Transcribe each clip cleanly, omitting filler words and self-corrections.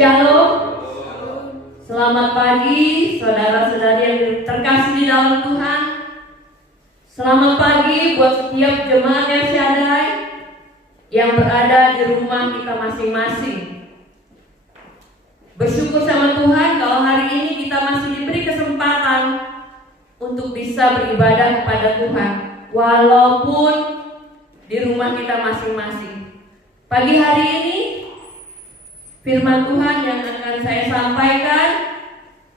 Shalom. Selamat pagi saudara-saudari yang terkasih di dalam Tuhan. Selamat pagi buat setiap jemaat yang syadai yang berada di rumah kita masing-masing. Bersyukur sama Tuhan kalau hari ini kita masih diberi kesempatan untuk bisa beribadah kepada Tuhan walaupun di rumah kita masing-masing. Pagi hari ini firman Tuhan yang akan saya sampaikan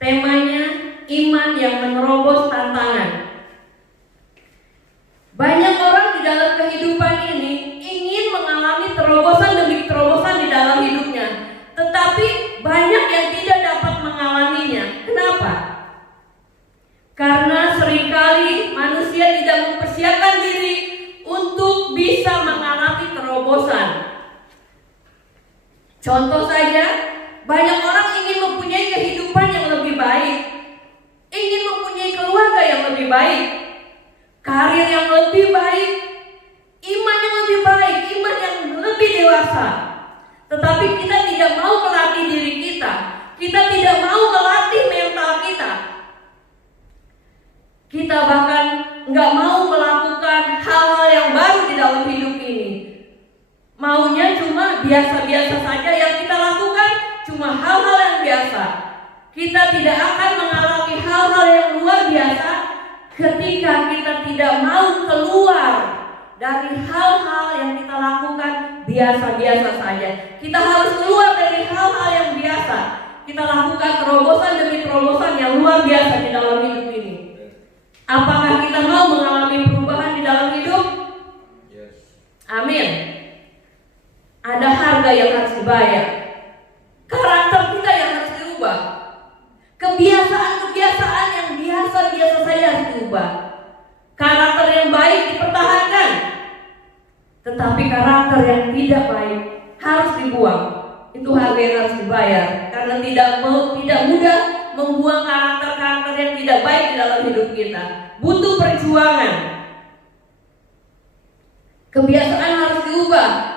temanya iman yang menerobos tantangan. Banyak orang di dalam kehidupan ini ingin mengalami terobosan demi terobosan di dalam hidupnya, tetapi banyak yang tidak dapat mengalaminya. Kenapa? Karena seringkali manusia tidak mempersiapkan diri untuk bisa mengalami terobosan. Contoh saja, banyak orang ingin mempunyai kehidupan yang lebih baik, ingin mempunyai keluarga yang lebih baik, karir yang lebih baik, iman yang lebih baik, iman yang lebih dewasa. Tetapi kita tidak mau melatih diri kita, kita tidak mau melatih mental kita. Kita bahkan nggak mau melakukan hal-hal yang baru di dalam hidup ini. Maunya cuma biasa-biasa saja yang kita lakukan, cuma hal-hal yang biasa. Kita tidak akan mengalami hal-hal yang luar biasa ketika kita tidak mau keluar dari hal-hal yang kita lakukan biasa-biasa saja. Kita harus keluar dari hal-hal yang biasa. Kita lakukan terobosan demi terobosan yang luar biasa di dalam hidup ini. Apakah kita mau mengalami perubahan di dalam hidup? Yes. Amin. Ada harga yang harus dibayar. Karakter kita yang harus diubah. Kebiasaan-kebiasaan yang biasa-biasa saja harus diubah. Karakter yang baik dipertahankan, tetapi karakter yang tidak baik harus dibuang. Itu harga yang harus dibayar. Karena tidak mudah membuang karakter-karakter yang tidak baik di dalam hidup kita. Butuh perjuangan. Kebiasaan harus diubah.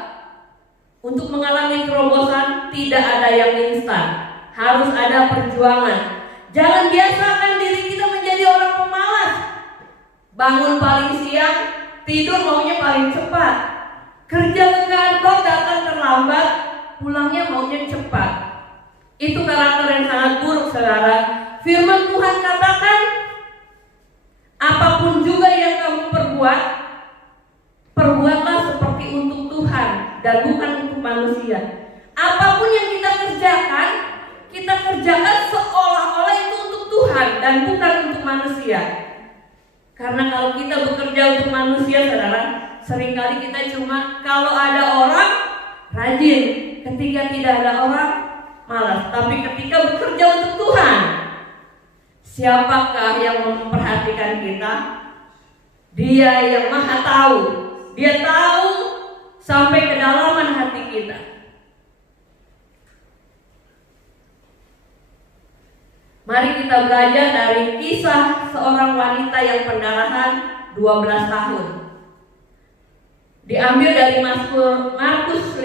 Untuk mengalami terobosan tidak ada yang instan, harus ada perjuangan. Jangan biasakan diri kita menjadi orang pemalas. Bangun paling siang, tidur maunya paling cepat. Kerja ke kantor datang terlambat, pulangnya maunya cepat. Itu karakter yang sangat buruk, saudara. Firman Tuhan katakan, apapun juga yang kamu perbuat, perbuatlah seperti untuk Tuhan dan bukan untuk manusia. Apapun yang kita kerjakan seolah-olah itu untuk Tuhan dan bukan untuk manusia. Karena kalau kita bekerja untuk manusia, saudara, seringkali kita cuma kalau ada orang rajin, ketika tidak ada orang malas. Tapi ketika bekerja untuk Tuhan, siapakah yang memperhatikan kita? Dia yang Maha Tahu. Dia tahu sampai kedalaman hati kita. Mari kita belajar dari kisah seorang wanita yang pendarahan 12 tahun. Diambil dari Markus 5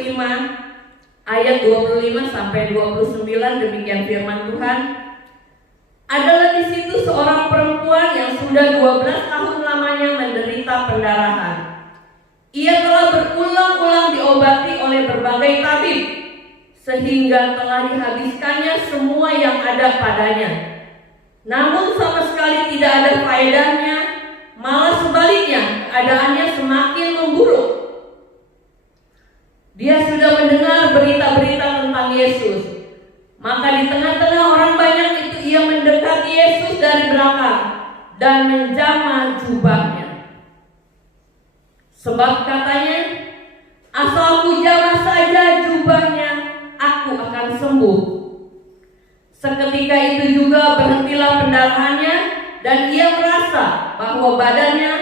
ayat 25 sampai 29, demikian firman Tuhan. Adalah di situ seorang perempuan yang sudah 12 tahun lamanya menderita pendarahan. Ia telah berulang-ulang diobati oleh berbagai tabib, sehingga telah dihabiskannya semua yang ada padanya. Namun sama sekali tidak ada faedahnya, malah sebaliknya keadaannya semakin memburuk. Dia sudah mendengar berita-berita tentang Yesus. Maka di tengah-tengah orang banyak itu ia mendekati Yesus dari belakang dan menjamah jubahnya. Sebab katanya, asal ku jamah saja jubahnya, aku akan sembuh. Seketika itu juga berhentilah pendarahannya dan ia merasa bahwa badannya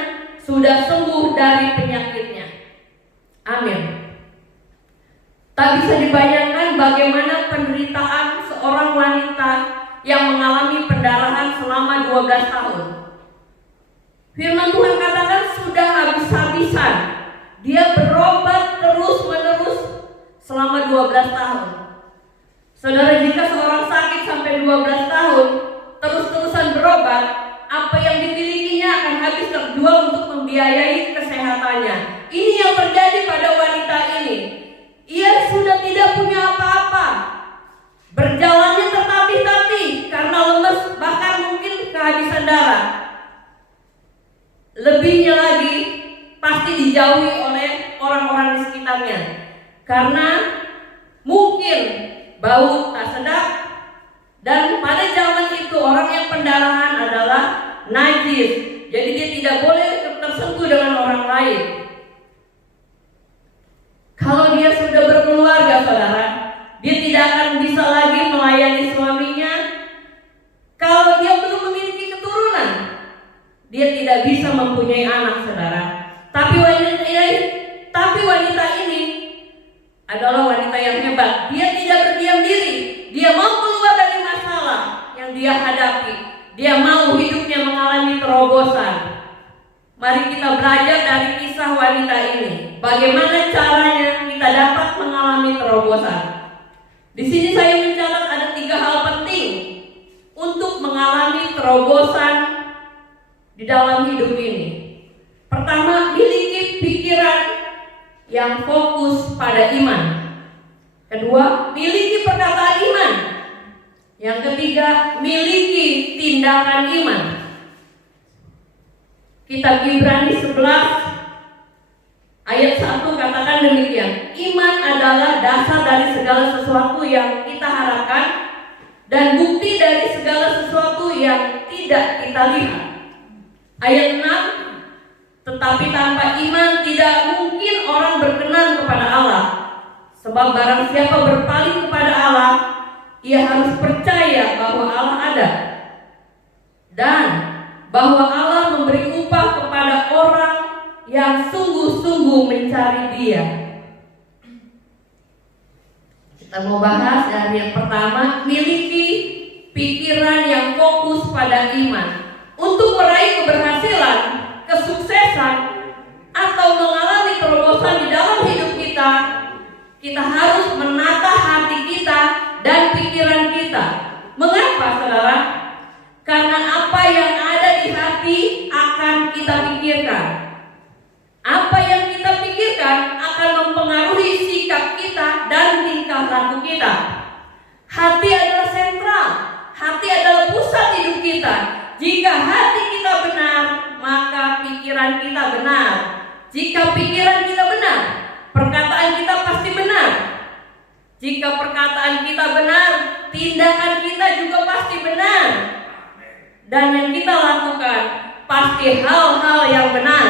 sudah sembuh dari penyakitnya. Amin. Tak bisa dibayangkan bagaimana penderitaan seorang wanita yang mengalami pendarahan selama 12 tahun. Firman Tuhan katakan sudah habis-habisan. Dia berobat terus-menerus selama 12 tahun. Saudara, jika seorang sakit sampai 12 tahun, terus-terusan berobat, apa yang dimilikinya akan habis terjual untuk membiayai kesehatannya. Ini yang terjadi pada wanita ini. Ia sudah tidak punya apa-apa. Berjalannya tertatih-tatih karena lemes, bahkan mungkin kehabisan darah. Lebihnya lagi, pasti dijauhi oleh orang-orang di sekitarnya. Karena mungkin bau tak sedap, dan pada zaman itu orang yang pendarahan adalah najis. Jadi dia tidak boleh tersentuh dengan orang lain. Kalau dia sudah berkeluarga, saudara, dia tidak akan bisa lagi melayani suaminya. Kalau dia belum memiliki keturunan, dia tidak bisa mempunyai anak, saudara. Tapi wanita ini adalah wanita yang hebat. Dia tidak berdiam diri. Dia mau keluar dari masalah yang dia hadapi. Dia mau hidupnya mengalami terobosan. Mari kita belajar dari kisah wanita ini. Bagaimana caranya kita dapat mengalami terobosan. Di sini saya mencatat ada 3 hal penting untuk mengalami terobosan di dalam hidup ini. Pertama, miliki pikiran yang fokus pada iman. Kedua, miliki perkataan iman. Yang ketiga, miliki tindakan iman. Kitab Ibrani 11 ayat 1 katakan demikian. Iman adalah dasar dari segala sesuatu yang kita harapkan dan bukti dari segala sesuatu yang tidak kita lihat. Ayat 6, tetapi tanpa iman tidak mungkin orang berkenan kepada Allah. Sebab barang siapa berpaling kepada Allah, ia harus percaya bahwa Allah ada, dan bahwa Allah memberi upah kepada orang yang sungguh-sungguh mencari Dia. Kita mau bahas dari yang pertama, miliki pikiran yang fokus pada iman. Untuk meraih keberhasilan, kesuksesan, atau mengalami terobosan di dalam hidup kita, kita harus menata hati kita dan pikiran kita. Mengapa, saudara? Karena apa yang ada di hati akan kita pikirkan. Apa yang kita pikirkan akan mempengaruhi sikap kita dan tingkah laku kita. Hati adalah sentral. Hati adalah pusat hidup kita. Jika hati kita benar, maka pikiran kita benar. Jika pikiran kita benar, perkataan kita pasti benar. Jika perkataan kita benar, tindakan kita juga pasti benar. Dan yang kita lakukan pasti hal-hal yang benar.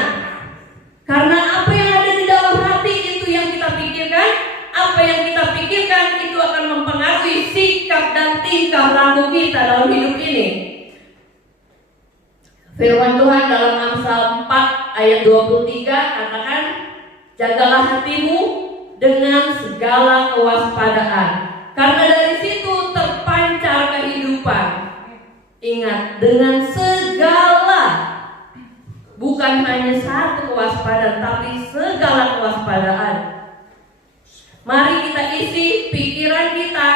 Karena apa yang ada di dalam hati itu yang kita pikirkan. Apa yang kita pikirkan itu akan mempengaruhi sikap dan tingkah laku kita dalam hidup ini. Firman Tuhan dalam Amsal 4 ayat 23 katakan, jagalah hatimu dengan segala kewaspadaan, karena dari situ terpancar kehidupan. Ingat, dengan segala, bukan hanya satu kewaspadaan, tapi segala kewaspadaan. Mari kita isi pikiran kita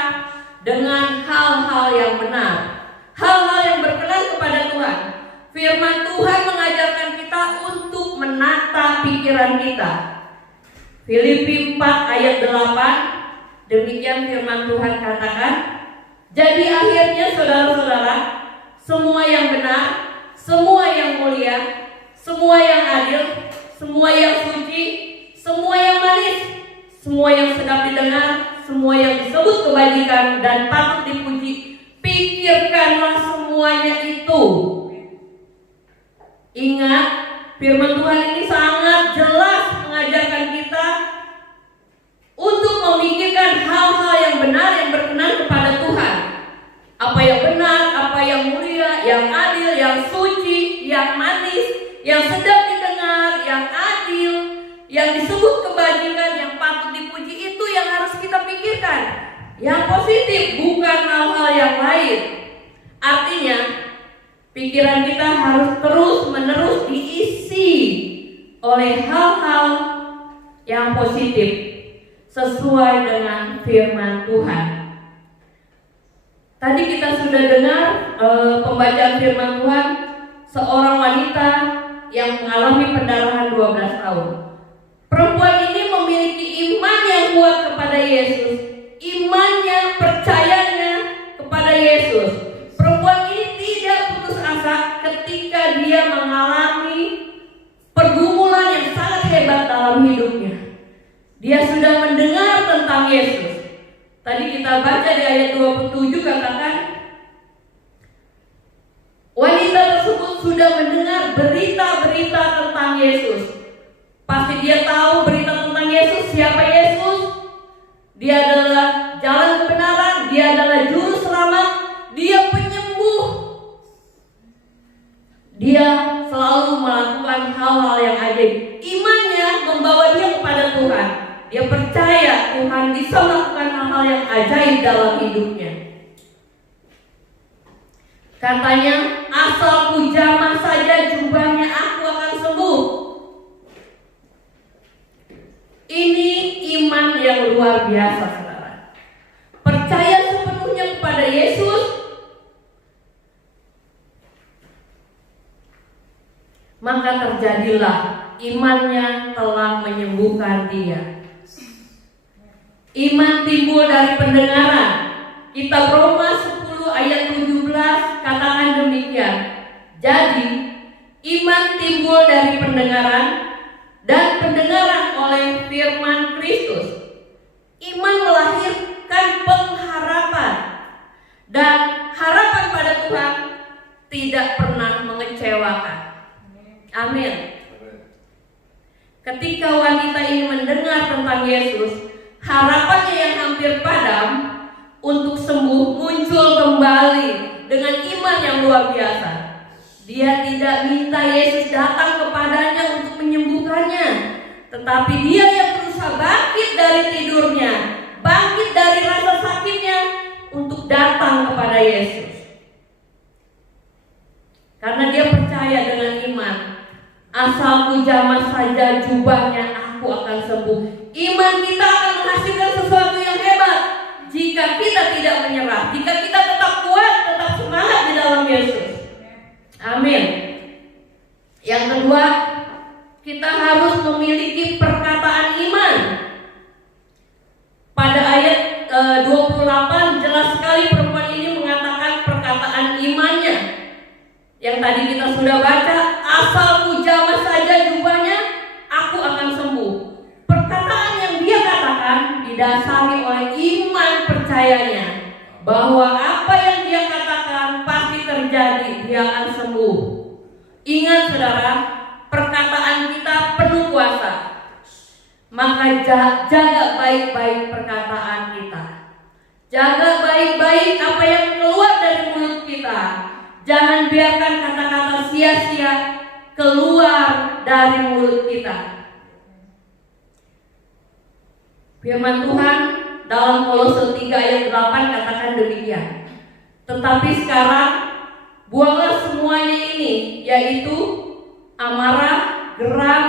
dengan hal-hal yang benar, hal-hal yang berkenan kepada Tuhan. Firman Tuhan mengajarkan kita untuk menata pikiran kita. Filipi 4 ayat 8, demikian firman Tuhan katakan, jadi akhirnya saudara-saudara, semua yang benar, semua yang mulia, semua yang adil, semua yang suci, semua yang manis, semua yang sedap didengar, semua yang disebut kebajikan dan patut dipuji, pikirkanlah semuanya itu. Ingat, firman Tuhan ini sangat jelas mengajarkan kita untuk memikirkan hal-hal yang benar, yang berkenan kepada Tuhan. Apa yang benar, apa yang mulia, yang adil, yang suci, yang manis, yang sedap didengar, yang adil, yang disebut kebajikan, yang patut dipuji, itu yang harus kita pikirkan. Yang positif, bukan hal-hal yang lain. Artinya, pikiran kita harus terus-menerus diisi oleh hal-hal yang positif sesuai dengan firman Tuhan. Tadi kita sudah dengar pembacaan firman Tuhan, seorang wanita yang mengalami pendarahan 12 tahun. Perempuan ini memiliki iman yang kuat kepada Yesus, imannya, percayanya kepada Yesus. Perempuan ini tidak putus asa ketika dia mengalami pergumulan yang sangat hebat dalam hidupnya. Dia sudah mendengar tentang Yesus. Tadi kita baca di ayat 27 katakan, wanita tersebut sudah mendengar berita-berita tentang Yesus. Pasti dia tahu berita tentang Yesus. Siapa Yesus? Dia adalah jalan kebenaran, dia adalah juru selamat, dia penyembuh. Dia selalu melakukan hal-hal yang ajaib. Imannya membawa dia kepada Tuhan. Dia percaya Tuhan bisa melakukan hal-hal yang ajaib dalam hidupnya. Katanya, asal ku jamah saja jubahnya, aku akan sembuh. Ini iman yang luar biasa, saudara. Percaya sepenuhnya kepada Yesus, maka terjadilah imannya telah menyembuhkan dia. Iman timbul dari pendengaran. Kitab Roma 10 ayat 17 katakan demikian. Jadi, iman timbul dari pendengaran, dan pendengaran oleh firman Kristus. Iman melahirkan pengharapan, dan harapan pada Tuhan tidak pernah mengecewakan. Amin. Ketika wanita ini mendengar tentang Yesus, harapannya yang hampir padam untuk sembuh muncul kembali dengan iman yang luar biasa. Dia tidak minta Yesus datang kepadanya untuk menyembuhkannya, tetapi dia yang berusaha bangkit dari tidurnya, bangkit dari rasa sakitnya untuk datang kepada Yesus. Karena dia percaya dengan iman, asal ku jamah saja jubahnya, aku akan sembuh. Iman kita akan menghasilkan sesuatu yang hebat jika kita tidak menyerah, jika kita tetap kuat, tetap semangat di dalam Yesus. Amin. Yang kedua, kita harus memiliki perkataan iman. Pada ayat 28 jelas sekali perempuan ini mengatakan perkataan imannya. Yang tadi kita sudah baca, asal ku jamah saja jubahnya, aku akan sembuh. Perkataan yang dia katakan didasari oleh iman percayanya bahwa apa yang dia katakan pasti terjadi, dia akan sembuh. Ingat saudara, perkataan kita penuh kuasa. Maka jaga baik-baik perkataan kita. Jaga baik-baik apa yang keluar dari mulut kita. Jangan biarkan kata-kata sia-sia keluar dari mulut kita. Firman Tuhan dalam Kolose 3 ayat 8 katakan demikian. Tetapi sekarang buanglah semuanya ini, yaitu amarah, geram,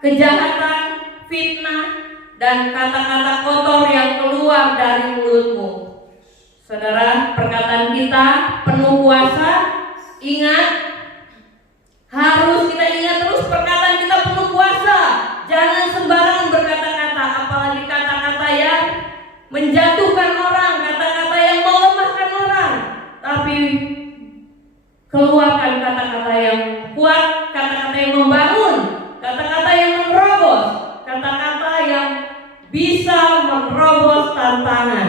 kejahatan, fitnah, dan kata-kata kotor yang keluar dari mulutmu. Saudara, perkataan kita penuh kuasa. Ingat, harus kita ingat terus perkataan kita penuh kuasa. Jangan sembarangan berkata-kata, apalagi kata-kata yang menjatuhkan orang, kata-kata yang melemahkan orang. Tapi keluarkan kata-kata yang kuat, kata-kata yang membangun, kata-kata yang menerobos, kata-kata yang bisa menerobos tantangan.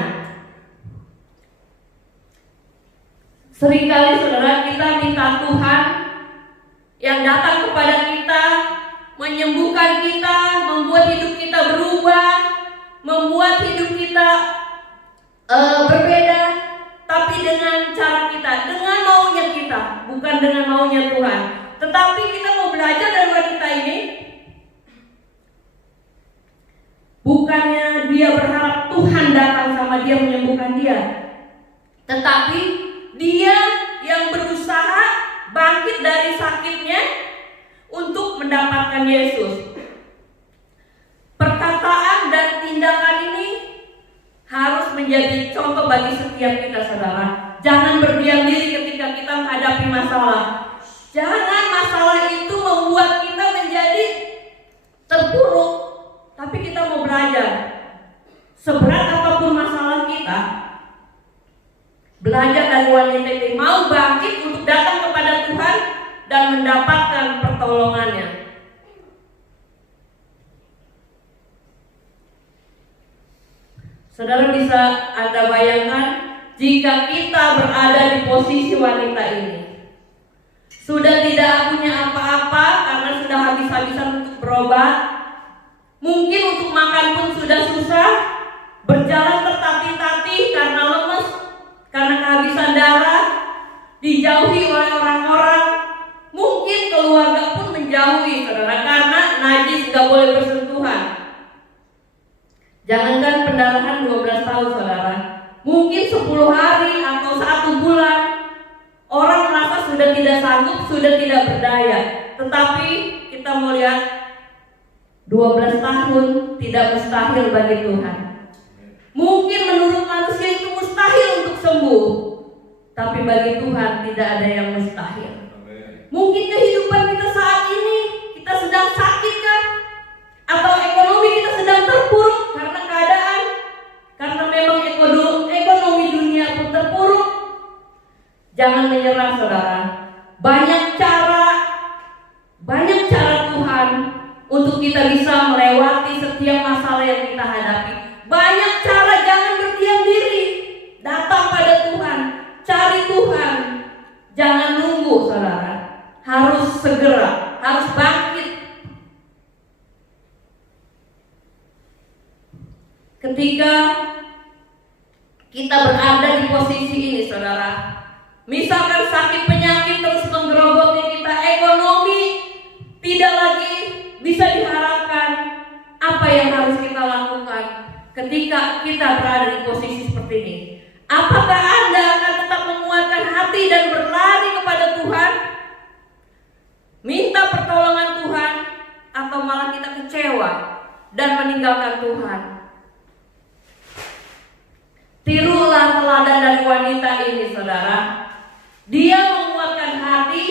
Seringkali saudara kita minta Tuhan yang datang kepada kita, menyembuhkan kita, membuat hidup kita berubah, membuat hidup kita berbeda, tapi dengan cara kita, dengan maunya kita, bukan dengan maunya Tuhan. Tetapi kita mau belajar dari wanita ini, bukannya dia berharap Tuhan datang sama dia menyembuhkan dia, tetapi dia yang berusaha bangkit dari sakitnya untuk mendapatkan Yesus. Perkataan dan tindakan ini harus menjadi contoh bagi setiap kita, saudara. Jangan berdiam diri ketika kita menghadapi masalah. Jangan masalah itu membuat kita menjadi terpuruk, tapi kita mau belajar. Seberat apapun masalah kita, belajar dari wanita ini, mau bangkit untuk datang kepada Tuhan dan mendapatkan pertolongannya. Saudara, bisa Anda bayangkan jika kita berada di posisi wanita ini, sudah tidak punya apa-apa karena sudah habis-habisan untuk berobat, mungkin untuk makan pun sudah susah, berjalan tertatih-tatih karena lemes, karena kehabisan darah, dijauhi oleh orang-orang, mungkin keluarga pun menjauhi, saudara, karena najis, gak boleh bersentuhan. Jangankan pendarahan 12 tahun, saudara, mungkin 10 hari atau 1 bulan, orang merasa sudah tidak sanggup, sudah tidak berdaya. Tetapi kita mau lihat 12 tahun tidak mustahil bagi Tuhan. Mungkin menurut manusia itu mustahil untuk sembuh, tapi bagi Tuhan tidak ada yang mustahil. Mungkin kehidupan kita saat ini, kita sedang sakit kan? Atau ekonomi kita sedang terpuruk karena keadaan, karena memang ekonomi dunia pun terpuruk. Jangan menyerah, saudara. Banyak cara Tuhan untuk kita bisa melewati setiap masalah yang kita hadapi. Banyak cara, jangan berdiam diri. Datang pada Tuhan, cari Tuhan. Jangan nunggu, saudara. Harus segera, harus bangkit. Ketika kita berada di posisi ini, saudara, misalkan sakit penyakit terus menggerogoti kita, ekonomi tidak lagi bisa diharapkan, apa yang harus kita lakukan ketika kita berada di posisi seperti ini? Apakah Anda akan tetap menguatkan hati dan berlari kepada Tuhan, minta pertolongan Tuhan, atau malah kita kecewa dan meninggalkan Tuhan? Tirulah teladan dari wanita ini, saudara. Dia menguatkan hati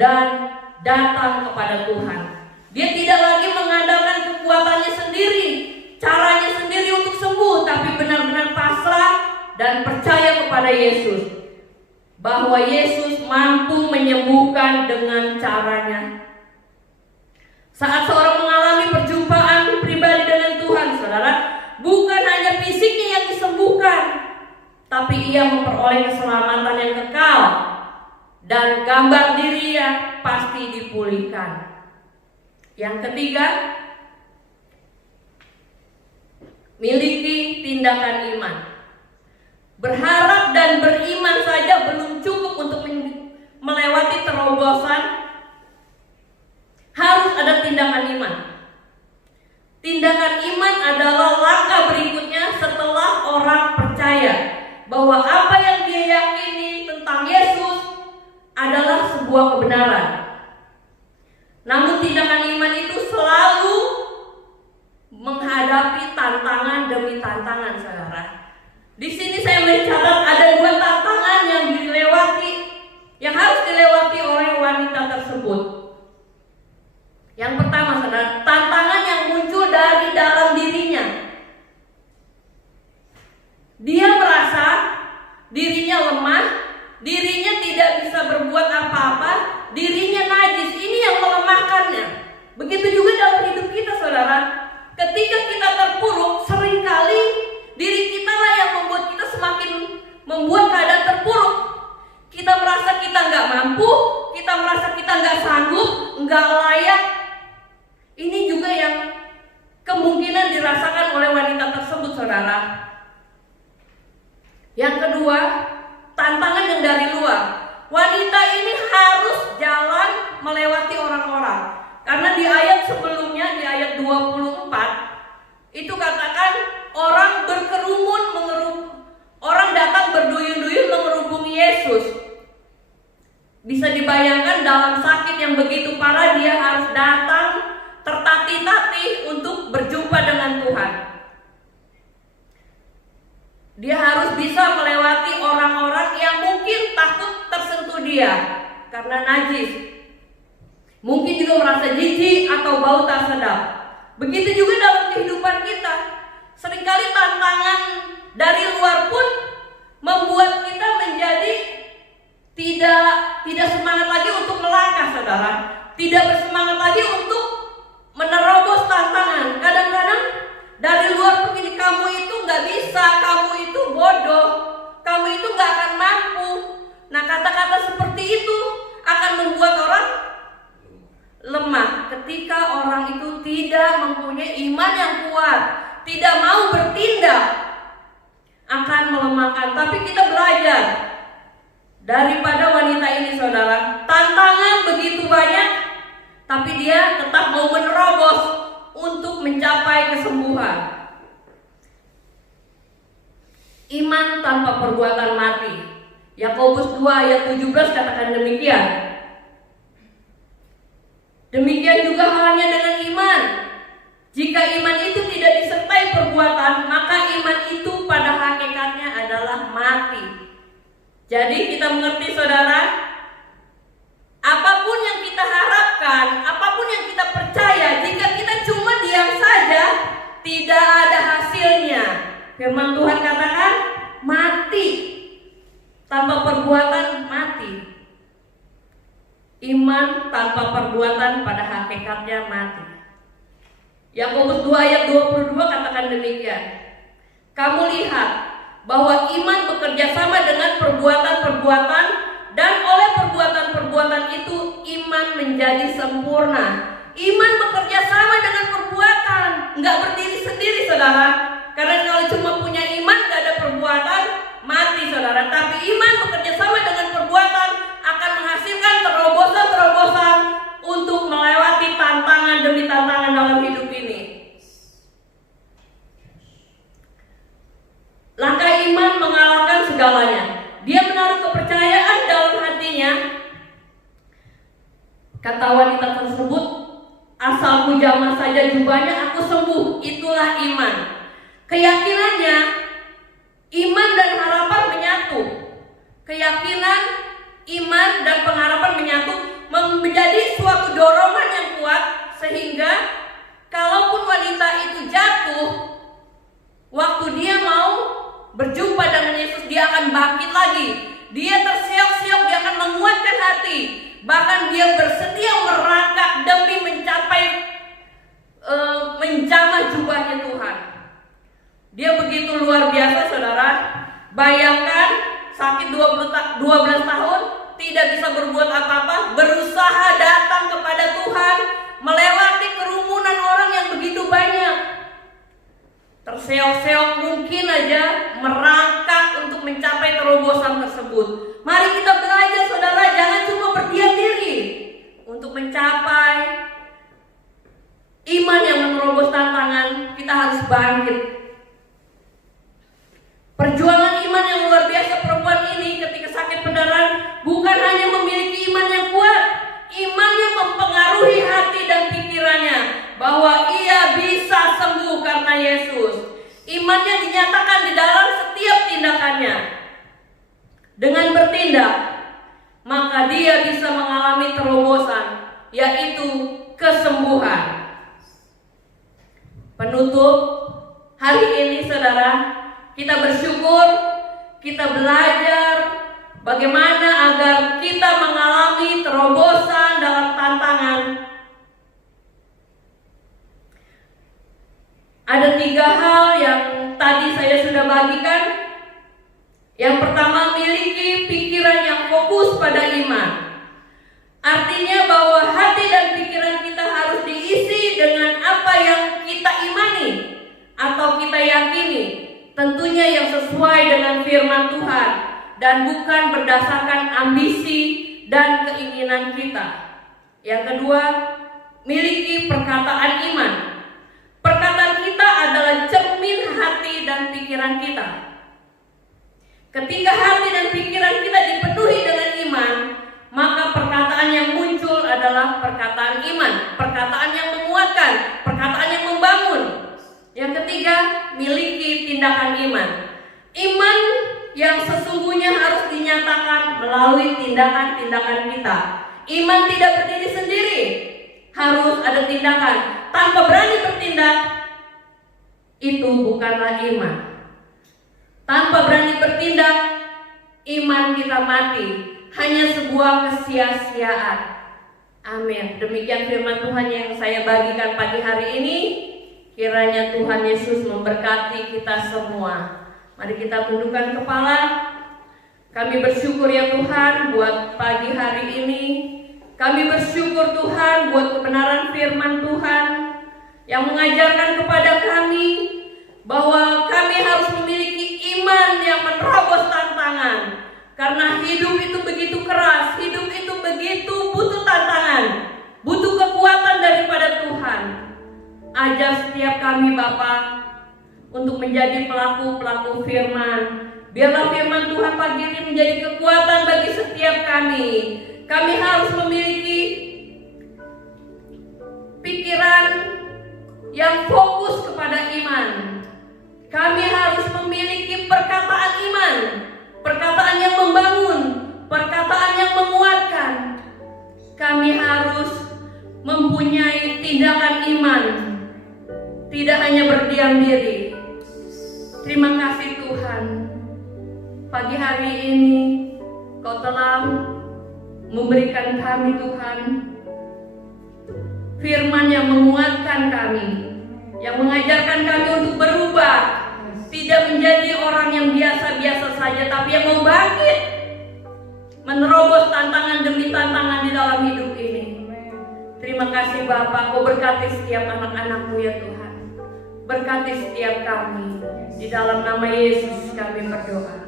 dan datang kepada Tuhan. Dia tidak lagi mengandalkan kekuatannya sendiri, caranya sendiri untuk sembuh, tapi benar-benar pasrah dan percaya kepada Yesus, bahwa Yesus mampu menyembuhkan dengan caranya. Saat seorang mengalami perjumpaan pribadi dengan Tuhan, saudara, bukan hanya fisiknya yang disembuhkan, tapi ia memperoleh keselamatan yang kekal dan gambar dirinya pasti dipulihkan. Yang ketiga, miliki tindakan iman. Berharap dan beriman saja belum cukup untuk melewati terobosan. Harus ada tindakan iman. Tindakan iman adalah langkah berikutnya setelah orang percaya bahwa apa yang dia yakini tentang Yesus adalah sebuah kebenaran. Namun tindakan iman itu selalu menghadapi tantangan demi tantangan, saudara. Di sini saya mencatat ada 2 tantangan yang harus dilewati oleh wanita tersebut. Yang pertama, saudara, tantangan yang muncul dari dalam dirinya. Dia merasa dirinya lemah, dirinya tidak bisa berbuat apa-apa, dirinya najis. Ini yang melemahkannya. Begitu juga dalam hidup kita, saudara. Ketika kita terpuruk, seringkali diri kita lah yang membuat keadaan terpuruk. Kita merasa kita nggak mampu, kita merasa kita nggak sanggup, nggak layak. Ini juga yang kemungkinan dirasakan oleh wanita tersebut, saudara. Yang kedua, tantangan yang dari luar. Wanita ini harus jalan melewati orang-orang. Karena di ayat sebelumnya, di ayat 24, itu katakan orang berkerumun, orang datang berduyun-duyun mengerubungi Yesus. Bisa dibayangkan dalam sakit yang begitu parah, dia harus datang tertatih-tatih untuk berjumpa dengan Tuhan. Dia harus bisa melewati orang-orang yang mungkin takut tersentuh dia karena najis. Mungkin juga merasa jijik atau bau tak sedap. Begitu juga dalam kehidupan kita. Seringkali tantangan dari luar pun membuat kita menjadi tidak semangat lagi untuk melangkah, saudara. Tidak bersemangat lagi untuk menerobos tantangan. Kadang-kadang dari luar begini, kamu itu gak bisa, kamu itu bodoh, kamu itu gak akan mampu. Nah, kata-kata seperti itu akan membuat orang lemah. Ketika orang itu tidak mempunyai iman yang kuat, tidak mau bertindak, akan melemahkan. Tapi kita belajar daripada wanita ini, saudara. Tantangan begitu banyak, tapi dia tetap mau menerobos untuk mencapai kesembuhan. Iman tanpa perbuatan mati. Yakobus 2 ayat 17 katakan demikian. Demikian juga halnya dengan iman. Jika iman itu tidak disertai perbuatan, maka iman itu pada hakikatnya adalah mati. Jadi kita mengerti, saudara, apapun yang kita harapkan, apapun yang kita percaya, jika kita cuma diam saja, tidak ada hasilnya. Firman Tuhan katakan mati. Tanpa perbuatan mati. Iman tanpa perbuatan pada hakikatnya mati. Yakobus 2 ayat 22 katakan demikian. Kamu lihat bahwa iman bekerja sama dengan perbuatan-perbuatan, dan oleh perbuatan-perbuatan itu iman menjadi sempurna. Iman bekerja sama dengan perbuatan, nggak berdiri sendiri, saudara. Karena kalau cuma punya iman nggak ada perbuatan, mati, saudara. Tapi iman bekerja sama dengan perbuatan akan menghasilkan terobosan-terobosan untuk melewati tantangan demi tantangan dalam hidup ini. Langkah iman mengalahkan segalanya. Dia menaruh kepercayaan dalam hatinya. Kata wanita tersebut, asalku jamah saja jubahnya, aku sembuh. Itulah iman. Keyakinannya, iman dan harapan menyatu. Keyakinan, iman dan pengharapan menyatu menjadi suatu dorongan yang kuat, sehingga kalaupun wanita itu jatuh, waktu dia mau berjumpa dengan Yesus, dia akan bangkit lagi. Dia terseok-seok, dia akan menguatkan hati. Bahkan dia bersedia merangkak demi menjamah jubahnya Tuhan. Dia begitu luar biasa, saudara. Bayangkan sakit 12 tahun, tidak bisa berbuat apa-apa, berusaha datang kepada Tuhan, melewati kerumunan orang yang begitu banyak. Terseok-seok mungkin aja merangkak untuk mencapai terobosan tersebut. Mari kita belajar, saudara, jangan cuma berdiam diri. Untuk mencapai iman yang menerobos tantangan, kita harus bangkit. Perjuangan iman yang luar biasa perempuan ini ketika sakit pendarahan bukan hanya memiliki iman yang kuat, iman yang mempengaruhi hati dan pikirannya bahwa ia bisa sembuh karena Yesus. Imannya dinyatakan di dalam setiap tindakannya. Dengan bertindak, maka dia bisa mengalami terobosan, yaitu kesembuhan. Penutup hari ini, saudara, kita bersyukur, kita belajar bagaimana agar kita mengalami terobosan dalam tantangan. Ada 3 hal yang tadi saya sudah bagikan. Yang pertama, miliki pikiran yang fokus pada iman. Artinya bahwa hati dan pikiran kita harus diisi dengan apa yang kita imani atau kita yakini. Tentunya yang sesuai dengan firman Tuhan dan bukan berdasarkan ambisi dan keinginan kita. Yang kedua, miliki perkataan iman. Perkataan kita adalah cermin hati dan pikiran kita. Ketika hati dan pikiran kita dipenuhi dengan iman, maka perkataan yang muncul adalah perkataan iman, perkataan yang menguatkan, perkataan yang membangun. Yang ketiga, miliki tindakan iman. Iman yang sesungguhnya harus dinyatakan melalui tindakan-tindakan kita. Iman tidak berdiri sendiri, harus ada tindakan. Tanpa berani bertindak, itu bukanlah iman. Tanpa berani bertindak, iman kita mati, hanya sebuah kesia-siaan. Amin. Demikian firman Tuhan yang saya bagikan pagi hari ini. Kiranya Tuhan Yesus memberkati kita semua. Mari kita tundukkan kepala. Kami bersyukur ya Tuhan buat pagi hari ini. Kami bersyukur Tuhan buat kebenaran firman Tuhan yang mengajarkan kepada kami bahwa kami harus memiliki iman yang menerobos tantangan. Karena hidup itu begitu keras, hidup itu begitu butuh tantangan, butuh kekuatan daripada Tuhan. Ajar setiap kami Bapa untuk menjadi pelaku-pelaku firman. Biarlah firman Tuhan pagi ini menjadi kekuatan bagi setiap kami. Kami harus memiliki pikiran yang fokus kepada iman. Kami harus memiliki perkataan iman, perkataan yang membangun, perkataan yang menguatkan. Kami harus mempunyai tindakan iman, tidak hanya berdiam diri. Terima kasih Tuhan, pagi hari ini Kau telah memberikan kami Tuhan firman yang menguatkan kami, yang mengajarkan kami untuk berubah, tidak menjadi orang yang biasa-biasa saja, tapi yang mau bangkit, menerobos tantangan demi tantangan di dalam hidup ini. Terima kasih Bapa, Kau berkati setiap anak-anak-Mu ya Tuhan. Berkati setiap kami. Di dalam nama Yesus kami berdoa.